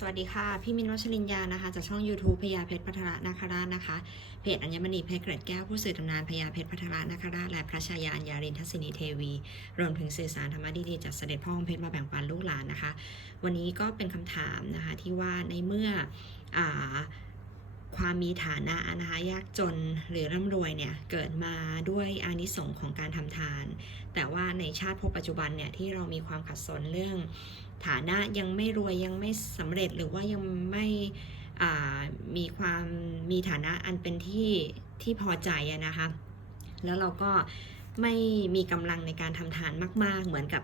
สวัสดีค่ะ พี่มินวัชรินยานะคะจากช่อง YouTube พญาเพชรพัทรนาคราชนะคะ เพจอัญมณีเพชรเกร็ดแก้วผู้สื่อตำนานพญาเพชรพัทรนาคราชและพระชายาอัญญารินทศินีเทวี รวมถึงสื่อสารธรรมะดีๆจากเสด็จพ่อองเพชรมาแบ่งปันลูกหลานนะคะ วันนี้ก็เป็นคำถามนะคะที่ว่าในเมื่ออา ความมีฐานะนะคะยากจนหรือร่ำรวยเนี่ยเกิดมาด้วยอานิสงส์ของการทำทาน แต่ว่าในชาติพบปัจจุบันเนี่ยที่เรามีความขัดสนเรื่อง ฐานะยังไม่รวยยังไม่สำเร็จหรือว่ายังไม่อ่ามีความมีฐานะอันเป็นที่ที่พอใจนะคะแล้วเราก็ไม่มีกำลังในการทำทานมาก ๆ เหมือนกับ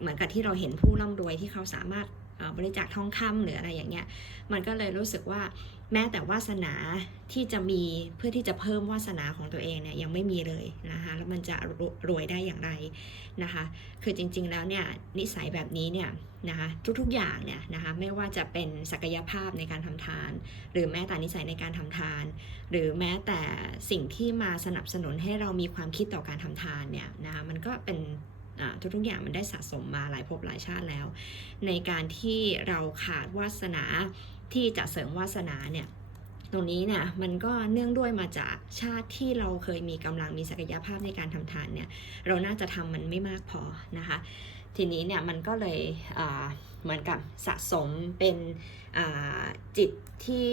เหมือนกับที่เราเห็นผู้ร่ำรวยที่เขาสามารถ บริจาคทองคำหรืออะไรอย่างเงี้ย มันก็เลยรู้สึกว่าแม้แต่วาสนาที่จะมีเพื่อที่จะเพิ่มวาสนาของตัวเองเนี่ยยังไม่มีเลยนะคะแล้วมันจะรวยได้อย่างไรนะคะ คือจริงๆแล้วเนี่ยนิสัยแบบนี้เนี่ยนะคะทุกๆอย่างเนี่ยนะคะไม่ว่าจะเป็นศักยภาพในการทำทาน หรือแม้แต่นิสัยในการทำทาน หรือแม้แต่สิ่งที่มาสนับสนุนให้เรามีความคิดต่อการทำทานเนี่ยนะคะมันก็เป็น ทุกๆอย่างมันได้สะสมมาหลายภพหลายชาติแล้ว ในการที่เราขาดวาสนาที่จะเสริมวาสนาเนี่ยตรงนี้เนี่ยมันก็เนื่องด้วยมาจากชาติที่เราเคยมีกำลังมีศักยภาพในการทำทานเนี่ยเราน่าจะทำมันไม่มากพอนะคะ ทีนี้เนี่ยมันก็เลยเหมือนกับสะสมเป็นจิตที่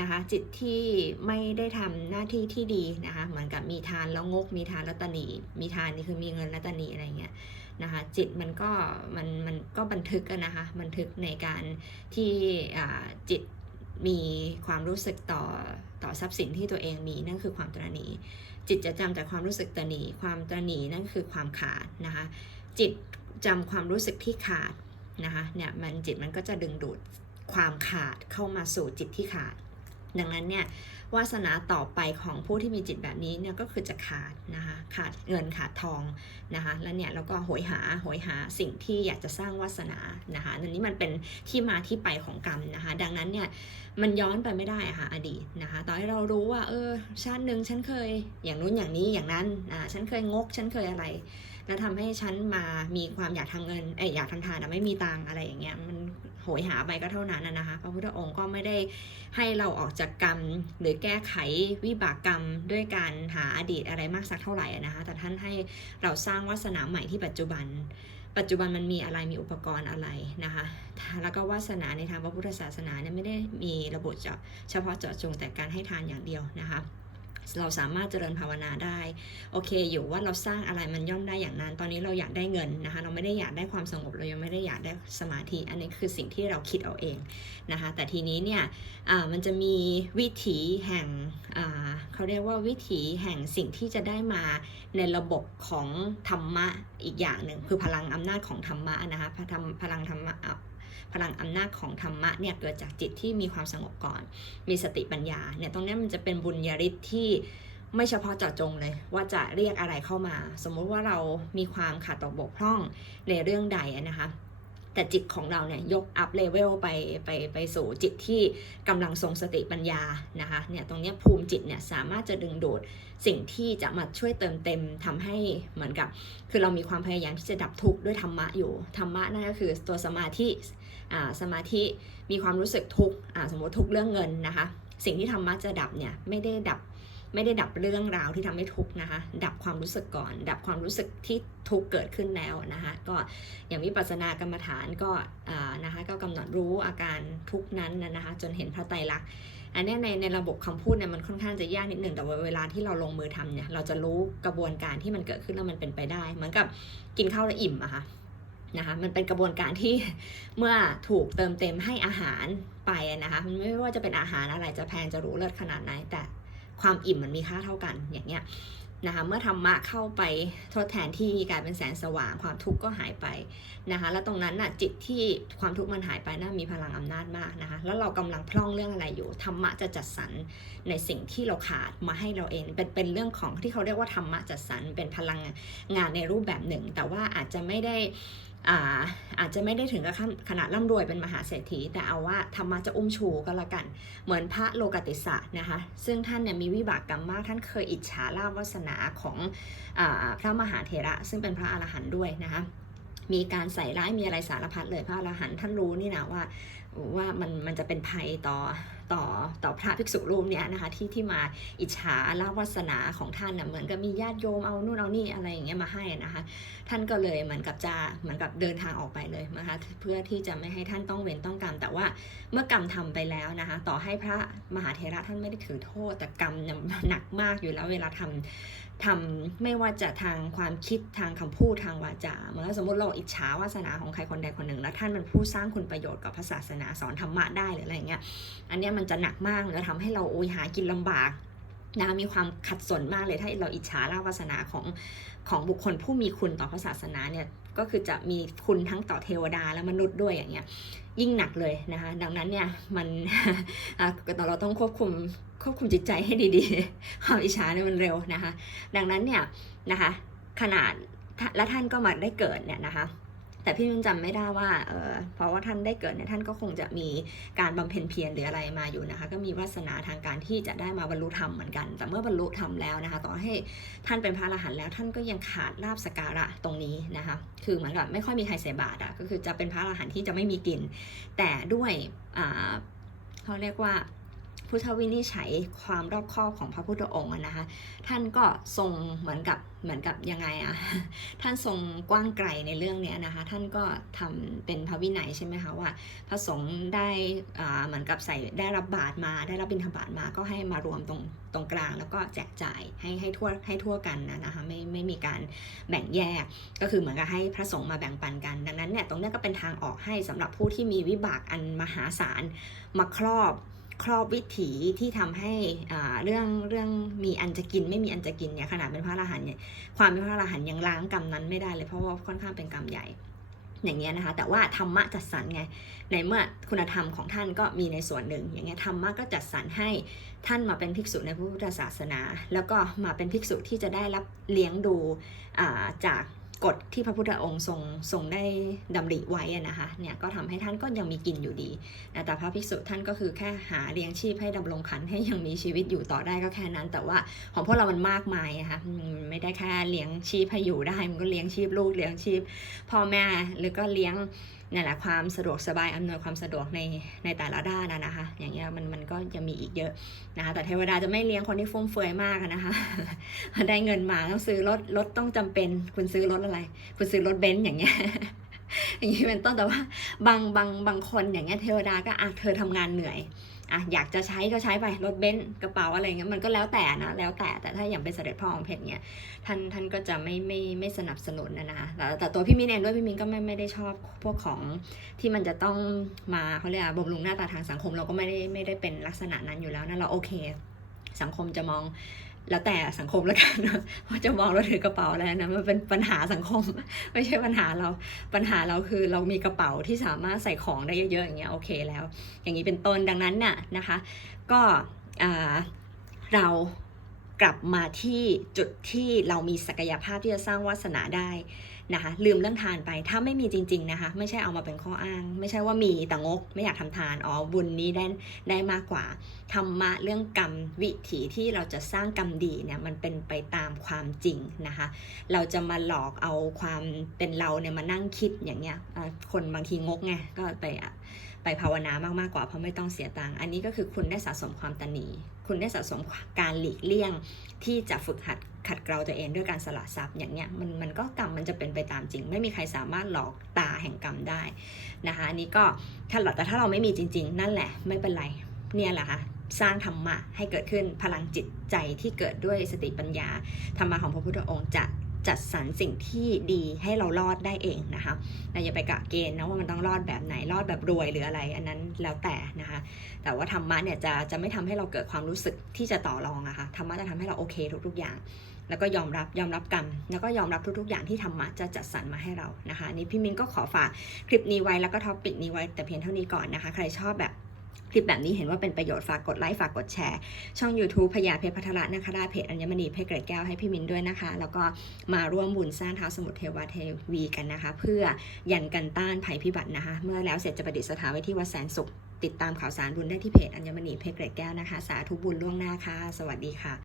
นะคะจิตที่ไม่ได้ทำหน้าที่ที่ดีนะคะเหมือนกับมีทานแล้วงกมีทานแล้วตนีมีทานนี่คือมีเงินแล้วตนีอะไรเงี้ยนะคะจิตมันก็มันมันก็บันทึกกันนะคะบันทึกในการที่จิตมีความรู้สึกต่อต่อทรัพย์สินที่ตัวเองมีนั่นคือความตระหนีจิตจะจำแต่ความรู้สึกตระหนีความตระหนีนั่นคือความขาดนะคะจิต จำความรู้สึกที่ขาดนะคะเนี่ยมันจิตมันก็จะดึงดูดความขาดเข้ามาสู่จิตที่ขาด ดังนั้นเนี่ยวาสนาต่อไปของผู้ที่มีจิตแบบนี้เนี่ยก็คือจะขาดนะคะขาดเงินขาดทองนะคะแล้วเนี่ยเราก็โหยหาโหยหาสิ่งที่อยากจะสร้างวาสนานะคะอันนี้มันเป็นที่มาที่ไปของกรรมนะคะดังนั้นเนี่ยมันย้อนไปไม่ได้อะค่ะอดีตนะคะต่อให้เรารู้ว่าเออชาติหนึ่งฉันเคยอย่างนู้นอย่างนี้อย่างนั้นอ่าฉันเคยงกฉันเคยอะไร แล้วทำให้ฉันมามีความอยากทำเงินเอยอยากทำทานอะไม่มีตังอะไรอย่างเงี้ยมันโหยหาไปก็เท่านั้นนะคะพระพุทธองค์ก็ไม่ได้ให้เราออกจากกรรม หรือแก้ไขวิบากกรรมด้วยการหาอดีตอะไรมากสักเท่าไหร่นะคะแต่ท่านให้เราสร้างวาสนาใหม่ที่ปัจจุบัน ปัจจุบันมันมีอะไรมีอุปกรณ์อะไรนะคะแล้วก็วาสนาในทางพระพุทธศาสนาเนี่ยไม่ได้มีระบบเฉพาะเจาะจงแต่การให้ทานอย่างเดียวนะคะ เราสามารถเจริญภาวนาได้ โอเค อยู่ว่าเราสร้างอะไรมันย่อมได้อย่างนั้น ตอนนี้เราอยากได้เงินนะคะ เราไม่ได้อยากได้ความสงบ เรายังไม่ได้อยากได้สมาธิ อันนี้คือสิ่งที่เราคิดเอาเองนะคะ แต่ทีนี้เนี่ยมันจะมีวิถีแห่งเขาเรียกว่าวิถีแห่งสิ่งที่จะได้มาในระบบของธรรมะอีกอย่างหนึ่งคือพลังอำนาจของธรรมะนะคะพลังพลังธรรมะ พลังอำนาจของธรรมะเนี่ยเกิดจากจิตที่มีความสงบก่อน มีสติปัญญาเนี่ยตรงนี้มันจะเป็นบุญญาฤทธิ์ที่ไม่เฉพาะเจาะจงเลย ว่าจะเรียกอะไรเข้ามา สมมุติว่าเรามีความขาดตกบกพร่องในเรื่องใดนะคะ แต่จิตของเราเนี่ยยกอัพเลเวลไปไปไปสู่จิตที่กำลังทรงสติปัญญานะคะเนี่ยตรงนี้ภูมิจิตเนี่ยสามารถจะดึงดูดสิ่งที่จะมาช่วยเติมเต็มทำให้เหมือนกับ คือเรามีความพยายามที่จะดับทุกข์ด้วยธรรมะอยู่ธรรมะนั่นก็คือตัวสมาธิสมาธิมีความรู้สึกทุกข์สมมติทุกข์เรื่องเงินนะคะสิ่งที่ธรรมะจะดับเนี่ยไม่ได้ดับ ไม่ได้ดับเรื่องราวที่ทำให้ทุกนะคะ ดับความรู้สึกก่อน ดับความรู้สึกที่ทุกเกิดขึ้นแล้วนะคะก็อย่างวิปัสสนากรรมฐานก็นะคะก็กำหนดรู้อาการทุกนั้นนะคะจนเห็นพระไตรลักษณ์อันนี้ในในระบบคำพูดเนี่ยมันค่อนข้างจะยากนิดหนึ่งแต่ว่าเวลาที่เราลงมือทำเนี่ยเราจะรู้กระบวนการที่มันเกิดขึ้นแล้วมันเป็นไปได้ เหมือนกับกินข้าวแล้วอิ่มอะค่ะนะคะมันเป็นกระบวนการที่เมื่อถูกเติมเต็มให้อาหารไปนะคะมันไม่ว่าจะเป็นอาหารอะไรจะแพงจะรู้เลิศขนาดไหนแต่ ความอิ่มมันมีค่าเท่ากันอย่างเงี้ยนะคะเมื่อธรรมะเข้าไปทดแทนที่กลายเป็นแสงสว่างความทุกข์ก็หายไปนะคะแล้วตรงนั้นน่ะจิตที่ความทุกข์มันหายไปน่ามีพลังอำนาจมากนะคะแล้วเรากำลังพร่องเรื่องอะไรอยู่ธรรมะจะจัดสรรในสิ่งที่เราขาดมาให้เราเองเป็นเป็นเรื่องของที่เขาเรียกว่าธรรมะจัดสรรเป็นพลังงานในรูปแบบหนึ่ง แต่ว่าอาจจะไม่ได้อาอาจจะไม่ได้ถึงกับขนาดร่ำรวยเป็นมหาเศรษฐี แต่เอาว่าธรรมะจะอุ้มชูก็แล้วกัน เหมือนพระโลกติสะนะคะ ซึ่งท่านเนี่ยมีวิบากกรรมมาก ท่านเคยอิจฉาลาภวาสนาของอพระมหาเถระ ซึ่งเป็นพระอรหันต์ด้วยนะคะมีการใส่ร้ายมีอะไรสารพัดเลยพระอรหันต์ท่านรู้นี่นะว่าว่ามันมันจะเป็นภัยต่อต่อต่อพระภิกษุรูปเนี้ยนะคะที่ที่มาอิจฉาลาวาสนาของท่านน่ะเหมือนกับมีญาติโยมเอานู่นเอานี่อะไรอย่างเงี้ยมาให้นะคะท่านก็เลยเหมือนกับจะเหมือนกับเดินทางออกไปเลยนะคะเพื่อที่จะไม่ให้ท่านต้องเว้นต้องกรรม แต่ว่าเมื่อกรรมทำไปแล้วนะคะต่อให้พระมหาเถระท่านไม่ได้ถือโทษ แต่กรรมหนักมากอยู่แล้วเวลาทำทำไม่ว่าจะทางความคิดทางคำพูดทางวาจาเหมือนกับสมมติเราอิจฉาวาสนาของใครคนใดคนหนึ่ง แล้วท่านเป็นผู้สร้างคุณประโยชน์กับพระศาสนาสอนธรรมะได้หรืออะไรเงี้ย อันเนี้ยมันจะหนักมากมันจะทำให้เราโอยหากินลำบากนะคะมีความขัดสนมากเลยถ้าเราอิจฉาลาวาสนาของของบุคคลผู้มีคุณต่อพระศาสนาเนี่ยก็คือจะมีคุณทั้งต่อเทวดาและมนุษย์ด้วยอย่างเงี้ยยิ่งหนักเลยนะคะดังนั้นเนี่ยมันอะเราต้องควบคุมควบคุมจิตใจให้ดีๆความอิจฉาเนี่ยมันเร็วนะคะ ดังนั้นเนี่ยนะคะขนาดและท่านก็มาได้เกิดเนี่ยนะคะ แต่พี่มันจำไม่ได้ว่าเออเพราะว่าท่านได้เกิดเนี่ยท่านก็คงจะมีการบำเพ็ญเพียรหรืออะไรมาอยู่นะคะ ก็มีวาสนาทางการที่จะได้มาบรรลุธรรมเหมือนกัน แต่เมื่อบรรลุธรรมแล้วนะคะต่อให้ท่านเป็นพระอรหันต์แล้วท่านก็ยังขาดลาบสการะตรงนี้นะคะ คือเหมือนกับไม่ค่อยมีใครใส่บาตรอะก็คือจะเป็นพระอรหันต์ที่จะไม่มีกิน แต่ด้วยอ่าเขาเรียกว่า พุทธวินิจฉัยความรอบคอบของพระพุทธองค์อะนะคะ ท่านก็ทรงเหมือนกับเหมือนกับยังไงอะท่านทรงกว้างไกลในเรื่องนี้นะคะ ท่านก็ทำเป็นพระวินัยใช่ไหมคะว่าพระสงฆ์ได้อ่าเหมือนกับใส่ได้รับบาตรมาได้รับบิณฑบาตมาก็ให้มารวมตรงตรงกลางแล้วก็แจกจ่ายให้ให้ทั่วให้ทั่วกันนะนะคะไม่ไม่มีการแบ่งแยกก็คือเหมือนกับให้พระสงฆ์มาแบ่งปันกัน ดังนั้นเนี่ยตรงนี้ก็เป็นทางออกให้สำหรับผู้ที่มีวิบากอันมหาศาลมาครอบ ครอบวิถีที่ทำให้อ่าเรื่องเรื่องมีอันจะกินไม่มีอันจะกินเนี่ยขนาดเป็นพระอรหันต์เนี่ยความเป็นพระอรหันต์ยังล้างกรรมนั้นไม่ได้เลยเพราะว่าค่อนข้างเป็นกรรมใหญ่อย่างเงี้ยนะคะแต่ว่าธรรมะจัดสรรไงในเมื่อคุณธรรมของท่านก็มีในส่วนหนึ่ง อย่างเงี้ยธรรมะก็จัดสรรให้ท่านมาเป็นภิกษุในพุทธศาสนา แล้วก็มาเป็นภิกษุที่จะได้รับเลี้ยงดูอ่าจาก กฎที่พระพุทธองค์ทรงทรงได้ดำริไว้นะคะเนี่ยก็ทำให้ท่านก็ยังมีกินอยู่ดีนะแต่พระภิกษุท่านก็คือแค่หาเลี้ยงชีพให้ดำรงขันให้ยังมีชีวิตอยู่ต่อได้ก็แค่นั้น แต่ว่าของพวกเรามันมากมายอะค่ะไม่ได้แค่เลี้ยงชีพให้อยู่ได้มันก็เลี้ยงชีพลูกเลี้ยงชีพพ่อแม่หรือก็เลี้ยง นี่นแหละความสะดวกสบายอำนวยความสะดวกในในแต่ละด้านนะคะ อย่างเงี้ยมันมันก็จะมีอีกเยอะนะคะแต่เทวดาจะไม่เลี้ยงคนที่ฟุ่มเฟือยมากนะคะได้เงินมาต้องซื้อรถรถต้องจำเป็น คุณซื้อรถอะไร คุณซื้อรถเบนซ์อย่างเงี้ยอย่างนี้เป็นต้นแต่ว่าบางบางบางคนอย่างเงี้ยเทวดาก็อะเธอทำงานเหนื่อย อะอยากจะใช้ก็ใช้ไปรถเบนซ์กระเป๋าอะไรเงี้ยมันก็แล้วแต่นะแล้วแต่แต่ถ้าอย่างเป็นเสด็จพ่อของเพชรเนี่ยท่านท่านก็จะไม่ไม่ไม่สนับสนุนนะนะคะแต่แต่ตัวพี่มิ้นเองด้วยพี่มิ้นก็ไม่ไม่ได้ชอบพวกของที่มันจะต้องมาเขาเรียกอะไรบำรุงหน้าตาทางสังคมเราก็ไม่ได้ไม่ได้เป็นลักษณะนั้นอยู่แล้วนะเราโอเค สังคมจะมอง แล้วแต่สังคมแล้วกันว่าจะมองเราถือกระเป๋าแล้วนะมันเป็นปัญหาสังคม ไม่ใช่ปัญหาเราปัญหาเราคือเรามีกระเป๋าที่สามารถใส่ของได้เยอะๆอย่างเงี้ยโอเคแล้ว อย่างนี้เป็นต้นดังนั้นน่ะนะคะ ก็เรากลับมาที่จุดที่เรามีศักยภาพที่จะสร้างวาสนาได้ นะคะลืมเรื่องทานไปถ้าไม่มีจริง ๆนะคะ ไม่ใช่เอามาเป็นข้ออ้าง ไม่ใช่ว่ามีแต่งก ไม่อยากทำทานอ๋อบุญนี้ได้ได้มากกว่าธรรมะเรื่องกรรมวิถีที่เราจะสร้างกรรมดีเนี่ยมันเป็นไปตามความจริงนะคะ เราจะมาหลอกเอาความเป็นเราเนี่ยมานั่งคิดอย่างเงี้ยคนบางทีงกไงก็ไปไปภาวนามากมากกว่าเพราะไม่ต้องเสียตังค์อันนี้ก็คือคุณได้สะสมความตนี คุณได้สะสมการหลีกเลี่ยงที่จะฝึกหัด ขัดเกลาตัวเองด้วยการสละทรัพย์อย่างเนี้ยมันมันก็กรรมมันจะเป็นไปตามจริง ไม่มีใครสามารถหลอกตาแห่งกรรมได้นะคะอันนี้ก็ถ้าแต่ถ้าเราไม่มีจริง ๆ นั่นแหละไม่เป็นไรเนี่ยแหละค่ะสร้างธรรมะให้เกิดขึ้นพลังจิตใจที่เกิดด้วยสติปัญญา ธรรมะของพระพุทธองค์จะจัดสรรสิ่งที่ดีให้เรารอดได้เองนะคะเราอย่าไปกะเกณฑ์นะว่ามันต้องรอดแบบไหนรอดแบบรวยหรืออะไร อันนั้นแล้วแต่นะคะ แต่ว่าธรรมะเนี่ยจะจะไม่ทำให้เราเกิดความรู้สึกที่จะต่อรองอะค่ะธรรมะจะทำให้เราโอเคทุกๆอย่าง แล้วก็ยอมรับยอมรับกรรม แล้วก็ยอมรับทุกๆ อย่างที่ธรรมะจะจัดสรรมาให้เรานะคะนี้พี่มินก็ขอฝากคลิปนี้ไว้แล้วก็ท็อปิกนี้ไว้แต่เพียงเท่านี้ก่อนนะคะ ใครชอบแบบคลิปแบบนี้เห็นว่าเป็นประโยชน์ฝากกดไลค์ฝากกดแชร์ ช่อง YouTube พญาเพชรพัทระนะคะได้เพจอัญมณีเพชรเกรดแก้วให้พี่มินด้วยนะคะ แล้วก็มาร่วมบุญสร้างเท้าสมุทรเทวเทวีกันนะคะ เพื่อยันกันต้านภัยพิบัตินะคะ เมื่อแล้วเสร็จจะประดิษฐานไว้ที่วัดแสนสุข ติดตามข่าวสารบุญได้ที่เพจอัญมณีเพชรเกรดแก้วนะคะ สาธุบุญล่วงหน้าค่ะ สวัสดีค่ะ